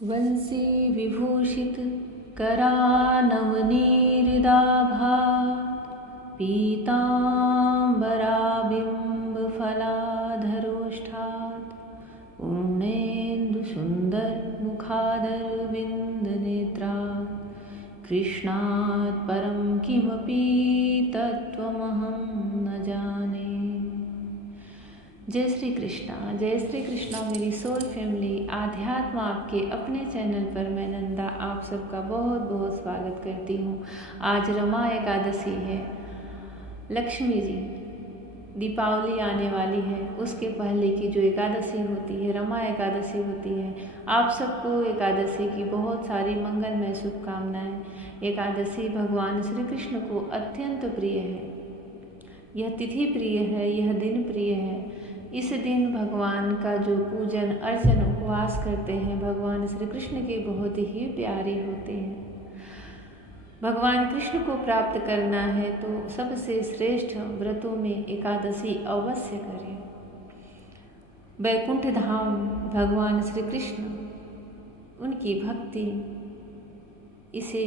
वंशी विभूषित करानवनीरिदाभा पीताम्बराबिम्बफलाधरोष्ठात् पूर्णेन्दुसुन्दरमुखादरविन्दनेत्रात् कृष्णात् परं किमपि तत्त्वमहं न जाने। जय श्री कृष्णा मेरी सोल फैमिली। आध्यात्म आपके अपने चैनल पर मैं नंदा आप सबका बहुत बहुत स्वागत करती हूँ। आज रमा एकादशी है, लक्ष्मी जी, दीपावली आने वाली है, उसके पहले की जो एकादशी होती है रमा एकादशी होती है। आप सबको एकादशी की बहुत सारी मंगलमय शुभकामनाएं। एकादशी भगवान श्री कृष्ण को अत्यंत प्रिय है, यह तिथि प्रिय है, यह दिन प्रिय है। इस दिन भगवान का जो पूजन अर्चन उपवास करते हैं भगवान श्री कृष्ण के बहुत ही प्यारे होते हैं। भगवान कृष्ण को प्राप्त करना है तो सबसे श्रेष्ठ व्रतों में एकादशी अवश्य करें। वैकुंठ धाम भगवान श्री कृष्ण, उनकी भक्ति, इसे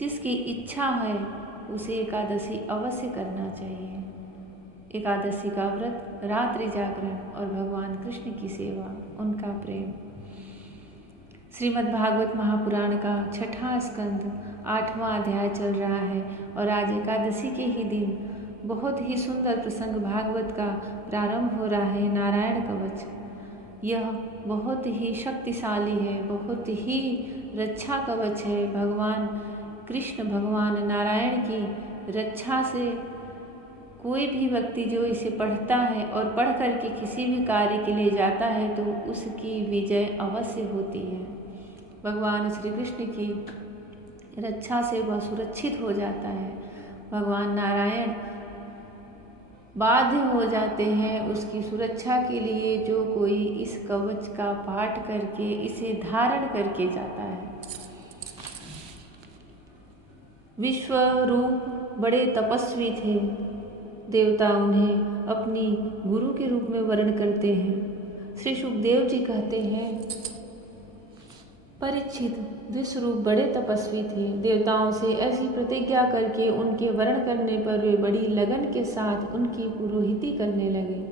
जिसकी इच्छा है उसे एकादशी अवश्य करना चाहिए। एकादशी का व्रत, रात्रि जागरण और भगवान कृष्ण की सेवा, उनका प्रेम। श्रीमद् भागवत महापुराण का 6वां स्कंद 8वां अध्याय चल रहा है और आज एकादशी के ही दिन बहुत ही सुंदर प्रसंग भागवत का प्रारंभ हो रहा है। नारायण कवच, यह बहुत ही शक्तिशाली है, बहुत ही रक्षा कवच है। भगवान कृष्ण, भगवान नारायण की रक्षा से कोई भी व्यक्ति जो इसे पढ़ता है और पढ़ करके किसी भी कार्य के लिए जाता है तो उसकी विजय अवश्य होती है। भगवान श्री कृष्ण की रक्षा से वह सुरक्षित हो जाता है। भगवान नारायण बाध्य हो जाते हैं उसकी सुरक्षा के लिए जो कोई इस कवच का पाठ करके इसे धारण करके जाता है। विश्वरूप बड़े तपस्वी थे, देवता उन्हें अपनी गुरु के रूप में वर्ण करते हैं। श्री सुखदेव जी कहते हैं, परीक्षित विश्वरूप बड़े तपस्वी थे, देवताओं से ऐसी प्रतिज्ञा करके उनके वर्ण करने पर वे बड़ी लगन के साथ उनकी पुरोहिती करने लगे।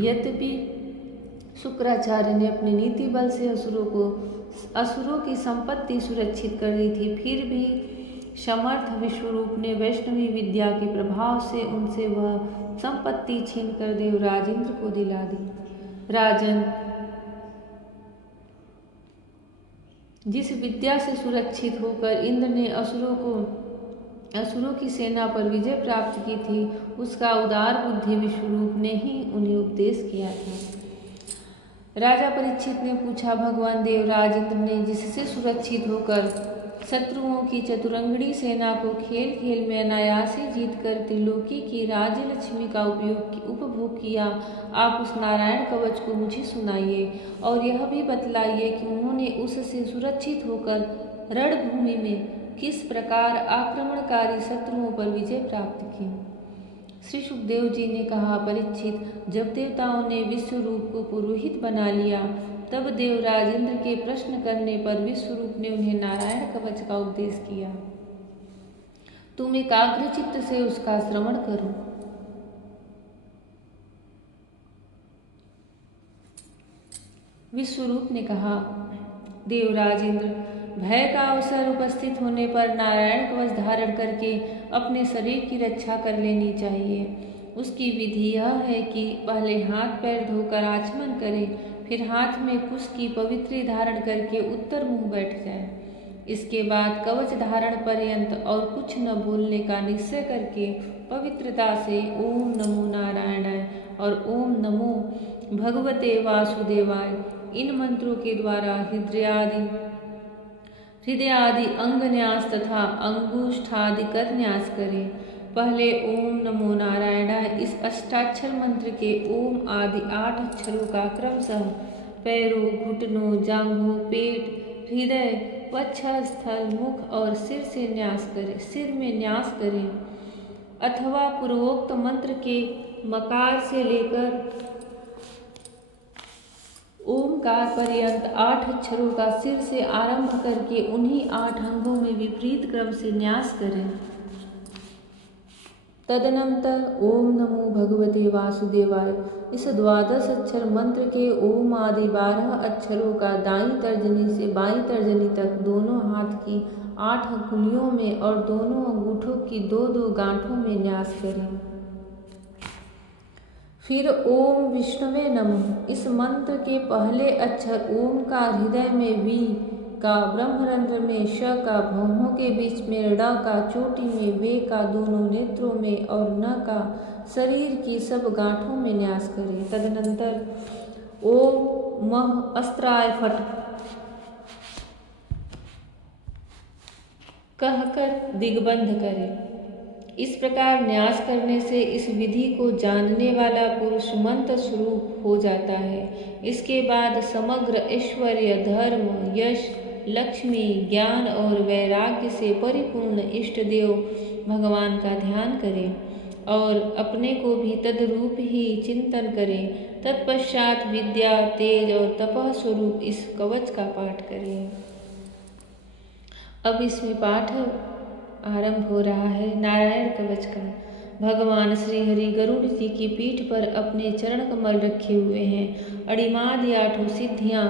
यद्यपि शुक्राचार्य ने अपने नीति बल से असुरों की संपत्ति सुरक्षित कर दी थी, फिर भी समर्थ विश्वरूप ने वैष्णवी विद्या के प्रभाव से उनसे वह संपत्ति छीनकर देवराज इंद्र को दिला दी। राजन, जिस विद्या से सुरक्षित होकर इंद्र ने असुरों की सेना पर विजय प्राप्त की थी, उसका उदार बुद्धि विश्वरूप ने ही उन्हें उपदेश किया था। राजा परीक्षित ने पूछा, भगवान देवराज इंद्र ने जिससे सुरक्षित होकर शत्रुओं की चतुरंगड़ी सेना को खेल खेल में अनायास ही जीत कर त्रिलोकी की राज्य लक्ष्मी का उपभोग किया, आप उस नारायण कवच को मुझे सुनाइए और यह भी बतलाइए कि उन्होंने उससे सुरक्षित होकर रणभूमि में किस प्रकार आक्रमणकारी शत्रुओं पर विजय प्राप्त की। श्री सुखदेव जी ने कहा, परीक्षित, जब देवताओं ने विश्वरूप को पुरोहित बना लिया तब देवराज इंद्र के प्रश्न करने पर विश्वरूप ने उन्हें नारायण कवच का उपदेश किया। तुम एकाग्र चित्त से उसका श्रवण करो। विश्वरूप ने कहा, देवराज इंद्र, भय का अवसर उपस्थित होने पर नारायण कवच धारण करके अपने शरीर की रक्षा कर लेनी चाहिए। उसकी विधि यह है कि पहले हाथ पैर धोकर आचमन करें, फिर हाथ में कुश की पवित्री धारण करके उत्तर मुंह बैठ जाए। इसके बाद कवच धारण पर्यंत और कुछ न बोलने का निश्चय करके पवित्रता से ओम नमो नारायणाय और ओम नमो भगवते वासुदेवाय इन मंत्रों के द्वारा हृदयादि अंग न्यास तथा अंगुष्ठादि कर न्यास करें। पहले ओम नमो नारायणाय इस अष्टाक्षर मंत्र के ओम आदि 8 अक्षरों का क्रमशः पैरों, घुटनों, जांघों, पेट, हृदय, वक्षस्थल, मुख और सिर में न्यास करें अथवा पूर्वोक्त मंत्र के मकार से लेकर ओमकार पर्यंत 8 अक्षरों का सिर से आरंभ करके उन्हीं 8 अंगों में विपरीत क्रम से न्यास करें। तदनंतर ओम नमो भगवते वासुदेवाय इस 12 अक्षर मंत्र के ओम आदि 12 अक्षरों का दाईं तर्जनी से बाईं तर्जनी तक दोनों हाथ की 8 अंगुलियों में और दोनों अंगूठों की 2-2 गांठों में न्यास करें। फिर ओम विष्णुवे नमः इस मंत्र के पहले अक्षर ओम का हृदय में वी का, ब्रह्मरंध्र में श का, भौहों के बीच में ड़ का, चोटी में वे का, दोनों नेत्रों में और न का, शरीर की सब गांठों में न्यास करें। तदनंतर ओम मह अस्त्राय फट कहकर दिग्बंध करें। इस प्रकार न्यास करने से इस विधि को जानने वाला पुरुष मंत्र स्वरूप हो जाता है। इसके बाद समग्र ऐश्वर्य, धर्म, यश, लक्ष्मी, ज्ञान और वैराग्य से परिपूर्ण इष्ट देव भगवान का ध्यान करें और अपने को भी तदरूप ही चिंतन करें। तत्पश्चात विद्या, तेज और तपः स्वरूप इस कवच का पाठ करें। अब इसमें पाठ आरंभ हो रहा है नारायण कवच का। भगवान श्री हरि गरुड़ जी की पीठ पर अपने चरण कमल रखे हुए हैं। अणिमादि 8 सिद्धियां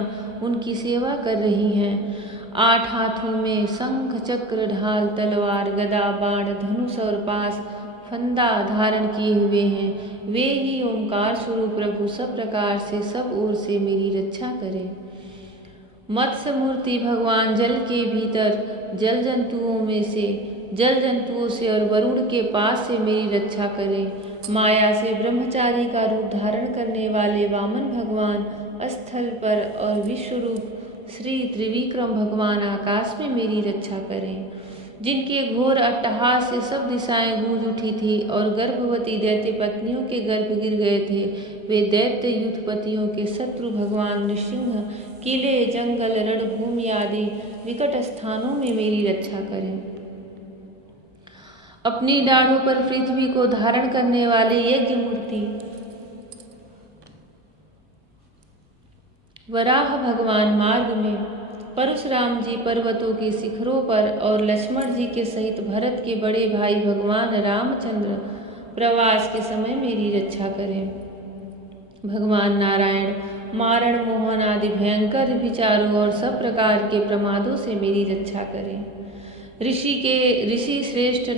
उनकी सेवा कर रही हैं। 8 हाथों में शंख, चक्र, ढाल, तलवार, गदा, बाण, धनुष और पास फंदा धारण किए हुए हैं। वे ही ओंकार स्वरूप प्रभु सब प्रकार से सब ओर से मेरी रक्षा करें। मत्स्य मूर्ति भगवान जल के भीतर जल जंतुओं से और वरुण के पास से मेरी रक्षा करें। माया से ब्रह्मचारी का रूप धारण करने वाले वामन भगवान स्थल पर और विश्वरूप श्री त्रिविक्रम भगवान आकाश में मेरी रक्षा करें। जिनके घोर अट्टहास से सब दिशाएं गूंज उठी थी और गर्भवती दैत्य पत्नियों के गर्भ गिर गए थे, वे दैत्य युद्धपतियों के शत्रु भगवान नृसिंह किले, जंगल, रणभूमि आदि विकट स्थानों में मेरी रक्षा करें। अपनी डाढ़ों पर पृथ्वी को धारण करने वाले यज्ञ मूर्ति वराह भगवान मार्ग में, परशुराम जी पर्वतों के शिखरों पर और लक्ष्मण जी के सहित भरत के बड़े भाई भगवान रामचंद्र प्रवास के समय मेरी रक्षा करें। भगवान नारायण मारण, मोहन आदि भयंकर विचारों और सब प्रकार के प्रमादों से मेरी रक्षा करें। ऋषि श्रेष्ठ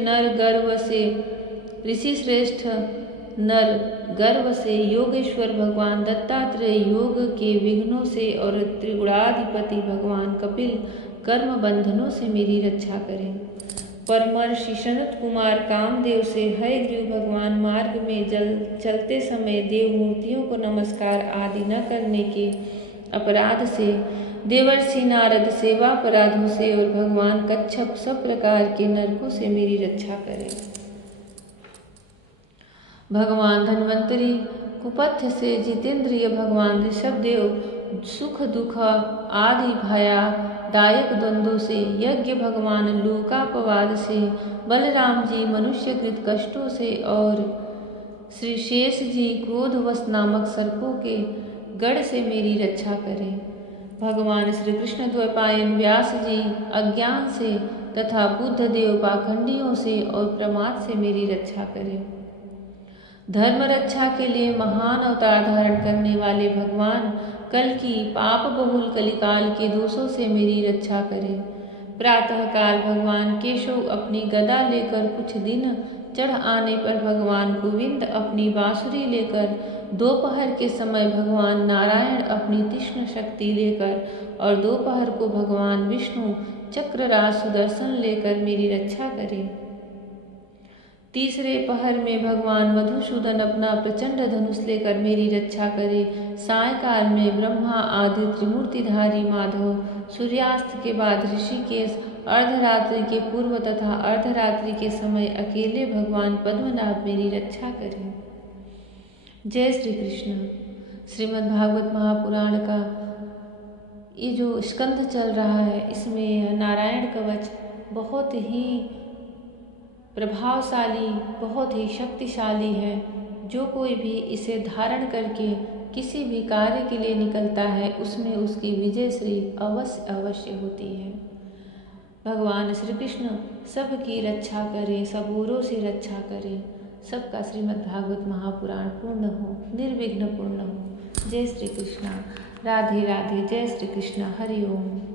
नर गर्व से योगेश्वर भगवान दत्तात्रेय योग के विघ्नों से और त्रिगुणाधिपति भगवान कपिल कर्म बंधनों से मेरी रक्षा करें। परमर्षि सनत कुमार कामदेव से हयग्रीव भगवान मार्ग में चलते समय देव मूर्तियों को नमस्कार आदि न करने के अपराध से, देवर्षि नारद सेवा अपराधों से और भगवान कच्छप सब प्रकार के नरकों से मेरी रक्षा करें। भगवान धन्वंतरी कुपथ्य से जितेंद्रिय भगवान ऋषभदेव सुख दुख आदि भयदायक द्वंद्वों से, यज्ञ भगवान लोकापवाद से, बलराम जी मनुष्यकृत कष्टों से और श्री शेष जी क्रोधवश नामक सर्पों के गढ़ से मेरी रक्षा करें। भगवान श्री कृष्ण द्वैपायन व्यास जी अज्ञान से तथा बुद्ध देव पाखंडियों से और प्रमाद से मेरी रक्षा करें। धर्म रक्षा के लिए महान अवतार धारण करने वाले भगवान कल की पाप बहुल कलिकाल के दोषों से मेरी रक्षा करें। प्रातःकाल भगवान केशव अपनी गदा लेकर, कुछ दिन चढ़ आने पर भगवान गोविंद अपनी बांसुरी लेकर, दोपहर के समय भगवान नारायण अपनी तीक्ष्ण शक्ति लेकर और दोपहर को भगवान विष्णु चक्रराज सुदर्शन लेकर मेरी रक्षा करें। तीसरे पहर में भगवान मधुसूदन अपना प्रचंड धनुष लेकर मेरी रक्षा करें। सायकाल में ब्रह्मा आदि त्रिमूर्तिधारी माधव, सूर्यास्त के बाद ऋषिकेश, अर्धरात्रि के पूर्व तथा अर्धरात्रि के समय अकेले भगवान पद्मनाभ मेरी रक्षा करें। जय श्री कृष्ण। श्रीमद्भागवत महापुराण का ये जो स्कंध चल रहा है, इसमें नारायण कवच बहुत ही प्रभावशाली, बहुत ही शक्तिशाली है। जो कोई भी इसे धारण करके किसी भी कार्य के लिए निकलता है उसमें उसकी विजय श्री अवश्य अवश्य होती है। भगवान श्री कृष्ण सबकी रक्षा करें, सबूरों से रक्षा करें, सबका श्रीमद् भागवत महापुराण पूर्ण हो, निर्विघ्न पूर्ण हो। जय श्री कृष्ण। राधे राधे। जय श्री कृष्ण। हरि ओम।